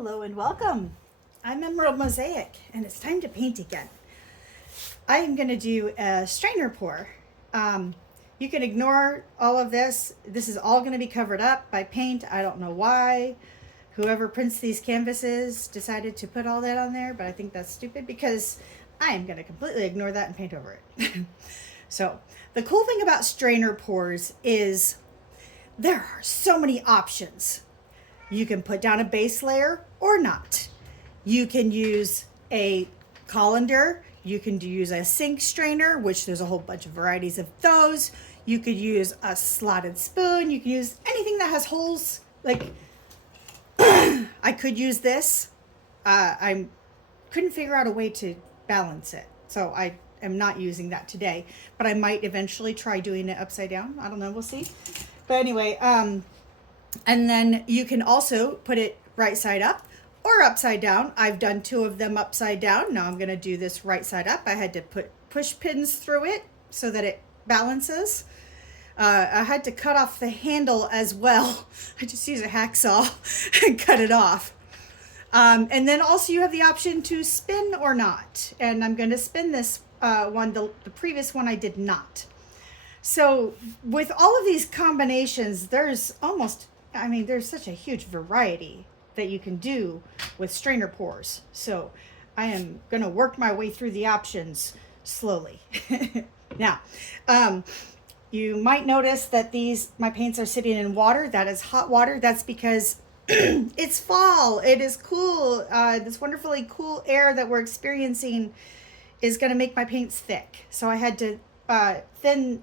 Hello and welcome. I'm Emerald Mosaic and it's time to paint again. I am going to do a strainer pour. You can ignore all of this. This is all going to be covered up by paint. I don't know why. Whoever prints these canvases decided to put all that on there, but I think that's stupid because I am going to completely ignore that and paint over it. So the cool thing about strainer pours is there are so many options. You can put down a base layer or not. You can use a colander. You can use a sink strainer, which there's a whole bunch of varieties of those. You could use a slotted spoon. You can use anything that has holes. Like I could use this. I couldn't figure out a way to balance it. So I am not using that today, but I might eventually try doing it upside down. I don't know. We'll see. But anyway, and then you can also put it right side up or upside down. I've done two of them upside down. Now I'm going to do this right side up. I had to put push pins through it so that it balances. I had to cut off the handle as well. I just use a hacksaw and cut it off. And then also you have the option to spin or not. And I'm going to spin this one. The previous one I did not. So with all of these combinations, there's such a huge variety that you can do with strainer pours. So I am going to work my way through the options slowly. Now, you might notice that my paints are sitting in water. That is hot water. That's because it's fall. It is cool. This wonderfully cool air that we're experiencing is going to make my paints thick. So I had to thin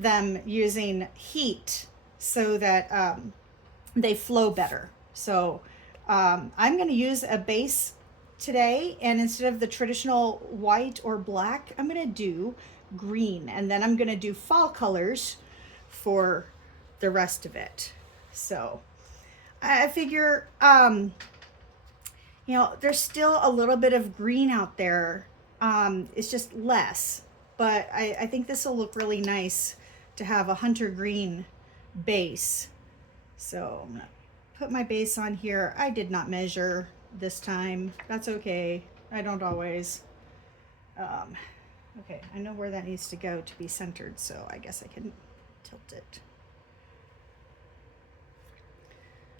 them using heat so that they flow better. So I'm going to use a base today, and instead of the traditional white or black, I'm going to do green, and then I'm going to do fall colors for the rest of it. So I figure, there's still a little bit of green out there. It's just less. But I think this will look really nice to have a hunter green base. So I'm going to put my base on here. I did not measure this time. That's okay. I don't always. Okay, I know where that needs to go to be centered, so I guess I can tilt it.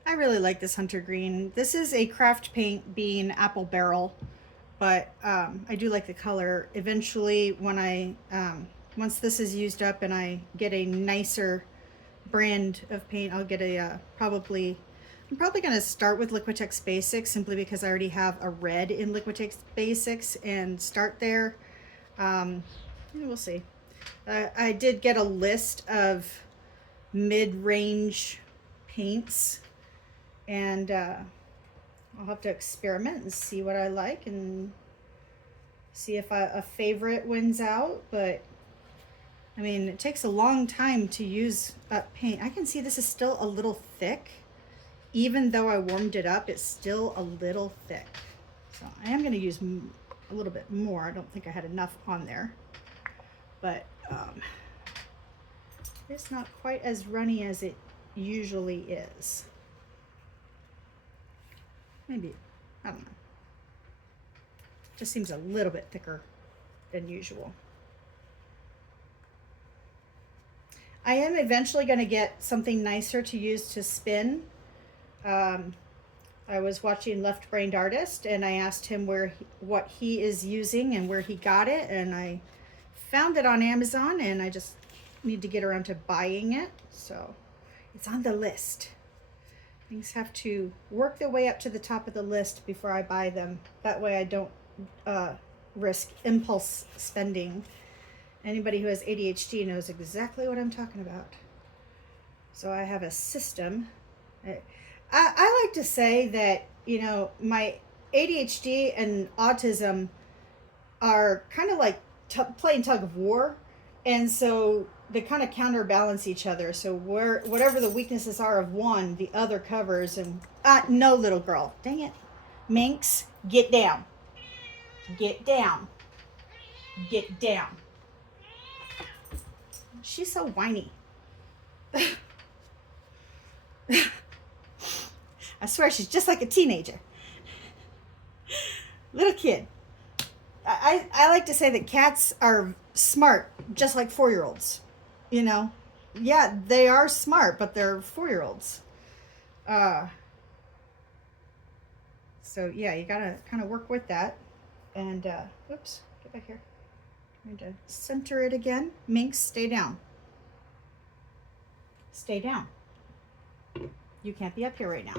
I really like this hunter green. This is a craft paint being apple barrel. But I do like the color. Eventually, when once this is used up and I get a nicer brand of paint, I'll get I'm probably going to start with Liquitex Basics simply because I already have a red in Liquitex Basics and start there. We'll see. I did get a list of mid-range paints, and I'll have to experiment and see what I like and see if a favorite wins out. But I mean, it takes a long time to use up paint. I can see this is still a little thick. Even though I warmed it up, it's still a little thick. So I am going to use a little bit more. I don't think I had enough on there. But it's not quite as runny as it usually is. Maybe, I don't know. Just seems a little bit thicker than usual. I am eventually going to get something nicer to use to spin. I was watching Left Brained Artist, and I asked him what he is using and where he got it, and I found it on Amazon, and I just need to get around to buying it. So it's on the list. Things have to work their way up to the top of the list before I buy them. That way I don't risk impulse spending. Anybody who has ADHD knows exactly what I'm talking about. So I have a system. I like to say that, my ADHD and autism are kind of like playing tug of war. And so they kind of counterbalance each other. So whatever the weaknesses are of one, the other covers. And no, little girl, dang it, Minx, get down, get down, get down. She's so whiny. I swear she's just like a teenager. Little kid. I like to say that cats are smart, just like 4-year-olds. You know? Yeah, they are smart, but they're 4-year-olds. So yeah, you gotta kind of work with that. And, whoops, get back here. I'm going to center it again. Minx, stay down. Stay down. You can't be up here right now.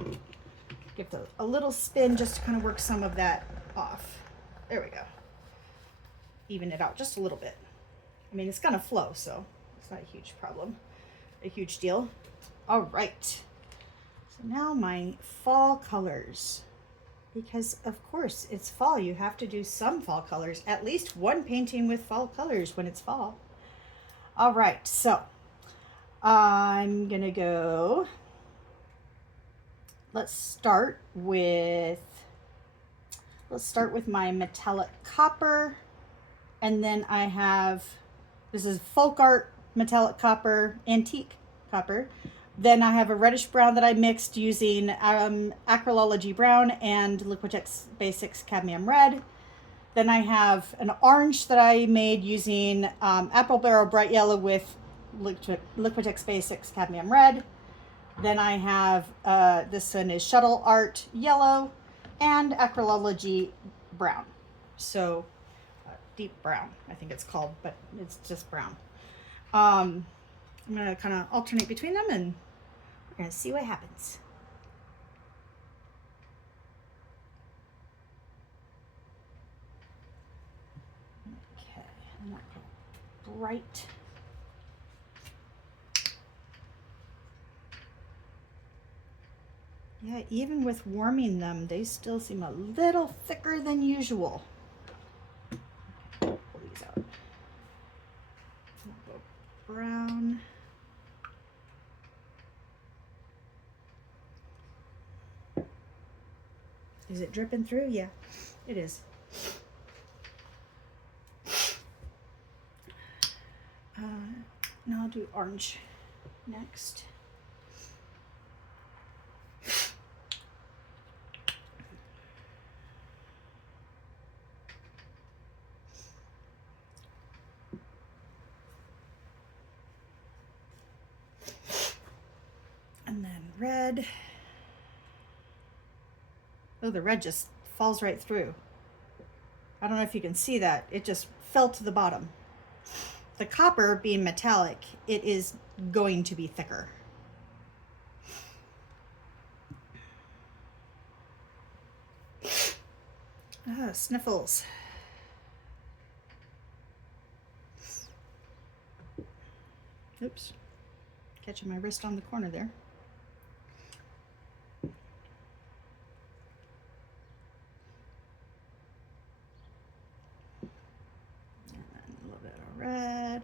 Give it a little spin just to kind of work some of that off. There we go. Even it out just a little bit. I mean, it's gonna flow, so it's not a huge problem, a huge deal. All right. So now my fall colors. Because of course it's fall, you have to do some fall colors, at least one painting with fall colors when it's fall. All right, so I'm gonna go, let's start with my metallic copper, and then I have, this is folk art metallic copper, antique copper. Then I have a reddish brown that I mixed using Acrylology Brown and Liquitex Basics Cadmium Red. Then I have an orange that I made using Apple Barrel Bright Yellow with Liquitex Basics Cadmium Red. Then I have, this one is Shuttle Art Yellow and Acrylology Brown. So deep brown, I think it's called, but it's just brown. I'm gonna kind of alternate between them and we're gonna see what happens. Okay, and that bright. Yeah, even with warming them, they still seem a little thicker than usual. Pull these out. We'll go brown. Is it dripping through? Yeah, it is. Now I'll do orange next. And then red. Oh, the red just falls right through. I don't know if you can see that. It just fell to the bottom. The copper being metallic, it is going to be thicker. Ah, sniffles. Oops. Catching my wrist on the corner there. Red.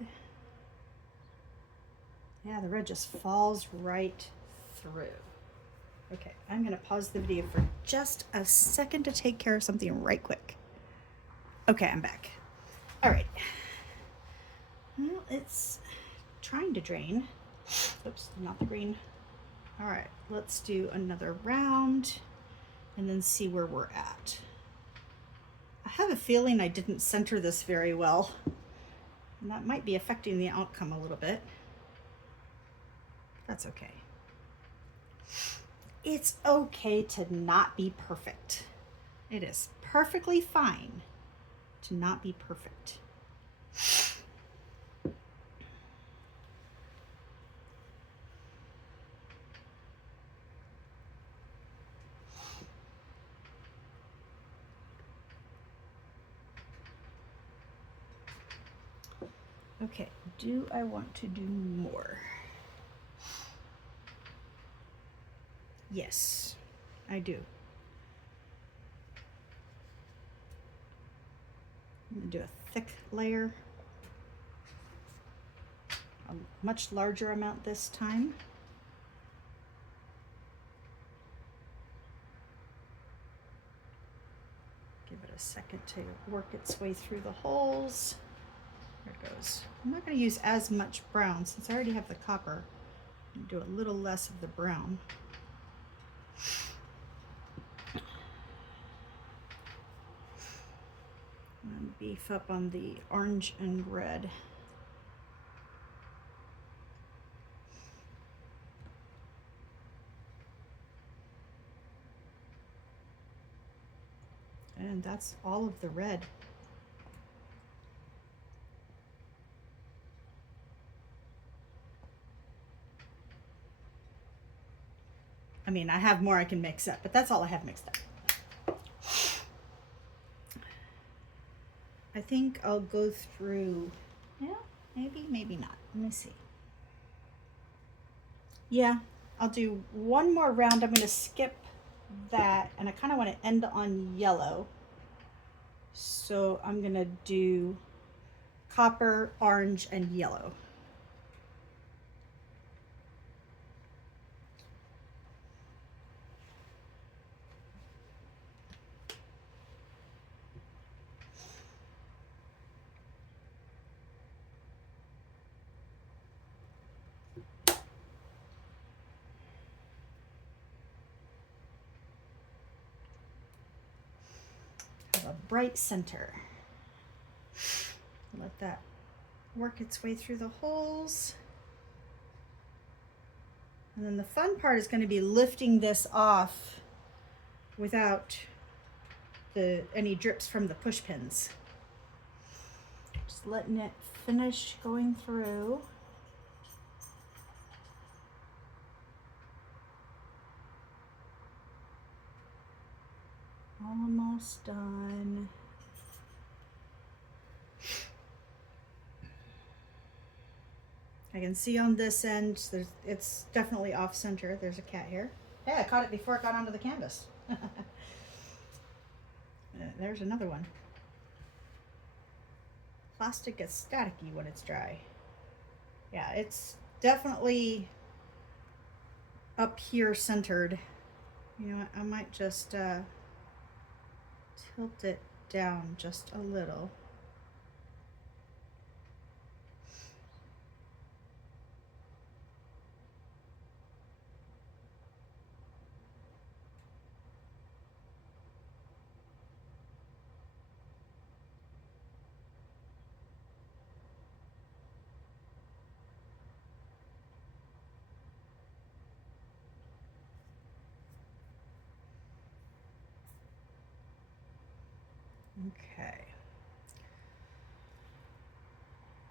Yeah, the red just falls right through. Okay, I'm going to pause the video for just a second to take care of something right quick. Okay, I'm back. All right. Well, it's trying to drain. Oops, not the green. All right, let's do another round and then see where we're at. I have a feeling I didn't center this very well. And that might be affecting the outcome a little bit. That's okay. It's okay to not be perfect. It is perfectly fine to not be perfect. Okay, do I want to do more? Yes, I do. I'm going to do a thick layer, a much larger amount this time. Give it a second to work its way through the holes. There it goes. I'm not going to use as much brown since I already have the copper. I'm going to do a little less of the brown. beef up on the orange and red. And that's all of the red. I mean, I have more I can mix up, but that's all I have mixed up. I think I'll go through, yeah, maybe not. Let me see. Yeah, I'll do one more round. I'm going to skip that, and I kind of want to end on yellow. So I'm going to do copper, orange, and yellow. Have a bright center. Let that work its way through the holes. And then the fun part is going to be lifting this off without any drips from the push pins. Just letting it finish going through. Almost done. I can see on this end, it's definitely off center. There's a cat here. Hey, I caught it before it got onto the canvas. There's another one. Plastic gets staticky when it's dry. Yeah, it's definitely up here centered. You know what, I might just tilt it down just a little. Okay.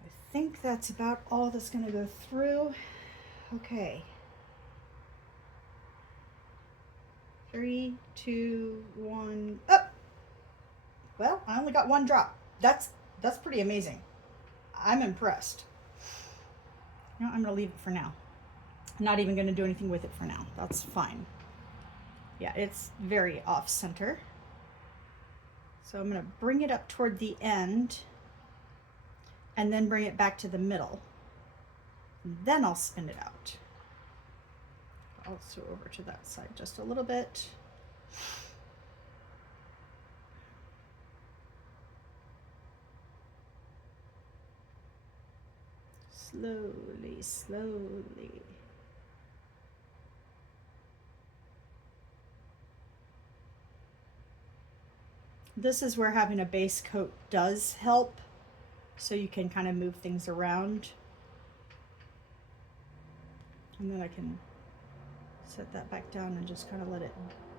I think that's about all that's going to go through. Okay. 3, 2, 1, up. Well, I only got one drop. That's pretty amazing. I'm impressed. You know, I'm going to leave it for now. I'm not even going to do anything with it for now. That's fine. Yeah, it's very off center. So I'm going to bring it up toward the end and then bring it back to the middle. And then I'll spin it out. Also over to that side just a little bit. Slowly, slowly. This is where having a base coat does help, so you can kind of move things around. And then I can set that back down and just kind of let it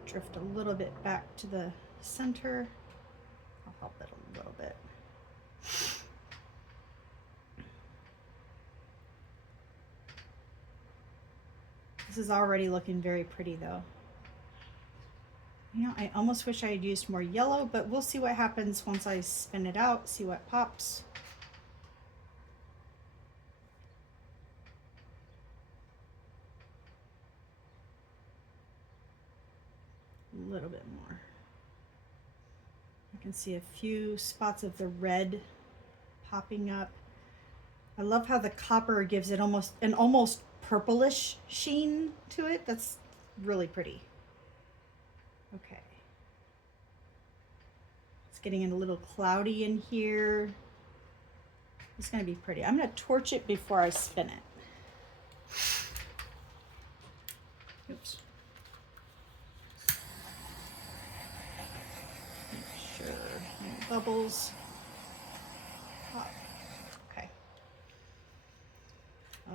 drift a little bit back to the center. I'll help it a little bit. This is already looking very pretty though. You know, I almost wish I had used more yellow, but we'll see what happens once I spin it out, see what pops. A little bit more. I can see a few spots of the red popping up. I love how the copper gives it an almost purplish sheen to it. That's really pretty. Okay. It's getting a little cloudy in here. It's going to be pretty. I'm going to torch it before I spin it. Oops. Make sure no bubbles.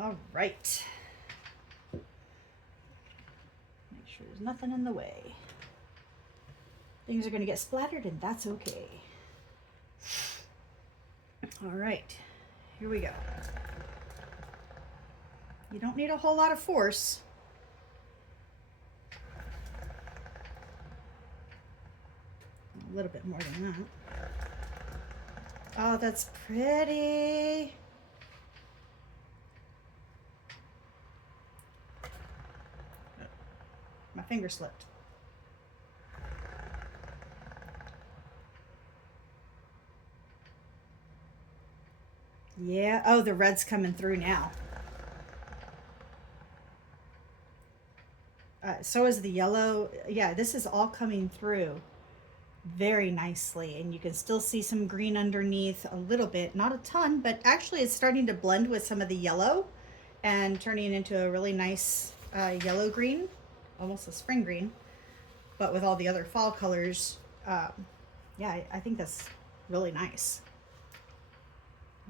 All right. Make sure there's nothing in the way. Things are going to get splattered, and that's okay. All right, here we go. You don't need a whole lot of force. A little bit more than that. Oh, that's pretty. My finger slipped. Yeah, oh, the red's coming through now. So is the yellow. Yeah, this is all coming through very nicely, and you can still see some green underneath a little bit, not a ton, but actually it's starting to blend with some of the yellow and turning into a really nice yellow green, almost a spring green, but with all the other fall colors. Yeah, I think that's really nice.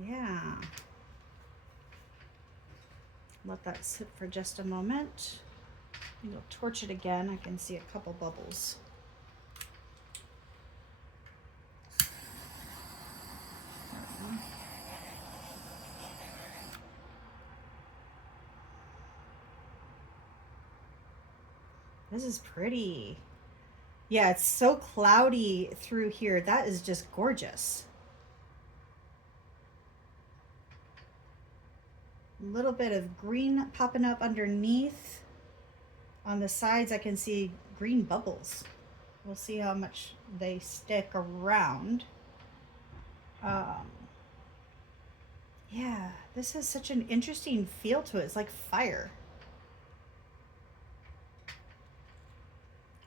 Yeah. Let that sit for just a moment. You'll torch it again. I can see a couple bubbles. This is pretty. Yeah, it's so cloudy through here. That is just gorgeous. A little bit of green popping up underneath. On the sides, I can see green bubbles. We'll see how much they stick around. Yeah, this has such an interesting feel to it. It's like fire.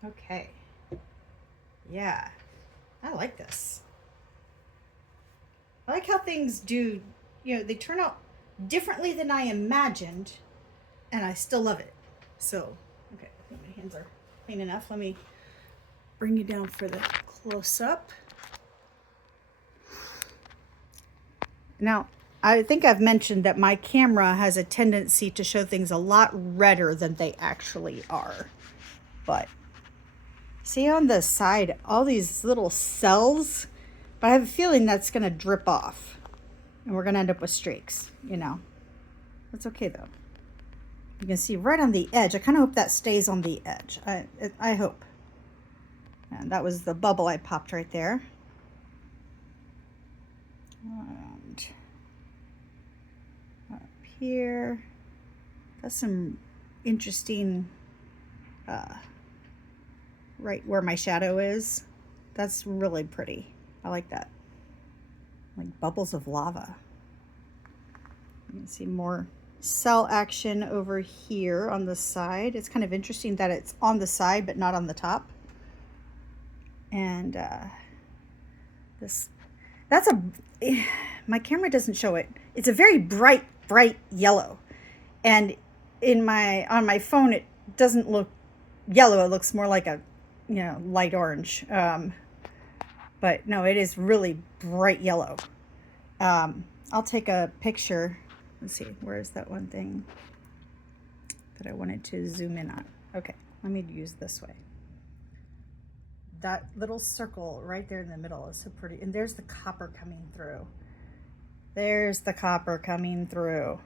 Okay. Yeah, I like this. I like how things do, they turn out differently than I imagined, and I still love it. So, okay, I think my hands are clean enough. Let me bring you down for the close-up. Now, I think I've mentioned that my camera has a tendency to show things a lot redder than they actually are. But see on the side, all these little cells, but I have a feeling that's going to drip off. And we're going to end up with streaks, That's okay, though. You can see right on the edge. I kind of hope that stays on the edge. I hope. And that was the bubble I popped right there. And up here. That's some interesting, right where my shadow is. That's really pretty. I like that. Like bubbles of lava. You can see more cell action over here on the side. It's kind of interesting that it's on the side but not on the top. And my camera doesn't show it. It's a very bright yellow. And on my phone it doesn't look yellow. It looks more like a light orange. But no, it is really bright yellow. I'll take a picture. Let's see, where is that one thing that I wanted to zoom in on? Okay, let me use this way. That little circle right there in the middle is so pretty. And there's the copper coming through. There's the copper coming through.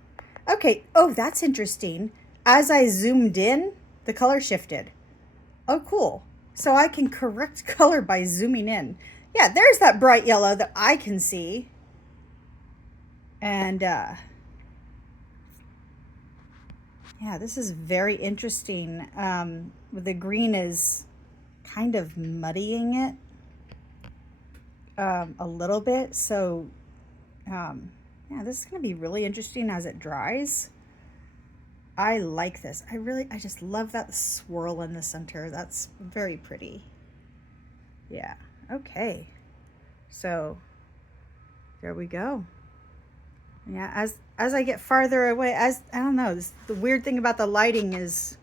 Okay, oh, that's interesting. As I zoomed in, the color shifted. Oh, cool. So I can correct color by zooming in. Yeah, there's that bright yellow that I can see. And yeah, this is very interesting. The green is kind of muddying it a little bit. So yeah, this is going to be really interesting as it dries. I like this. I just love that swirl in the center. That's very pretty. Yeah. Okay. So there we go. Yeah, as I get farther away, I don't know, the weird thing about the lighting is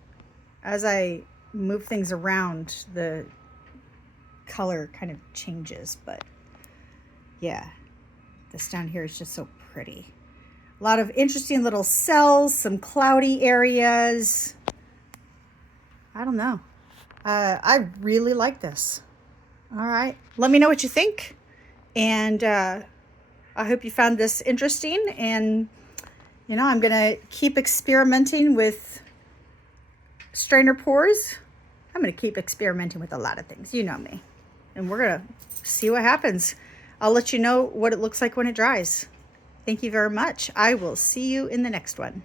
as I move things around, the color kind of changes. But yeah, this down here is just so pretty. A lot of interesting little cells, some cloudy areas. I don't know. I really like this. All right. Let me know what you think. And I hope you found this interesting. And, you know, I'm going to keep experimenting with strainer pours. I'm going to keep experimenting with a lot of things. You know me. And we're going to see what happens. I'll let you know what it looks like when it dries. Thank you very much. I will see you in the next one.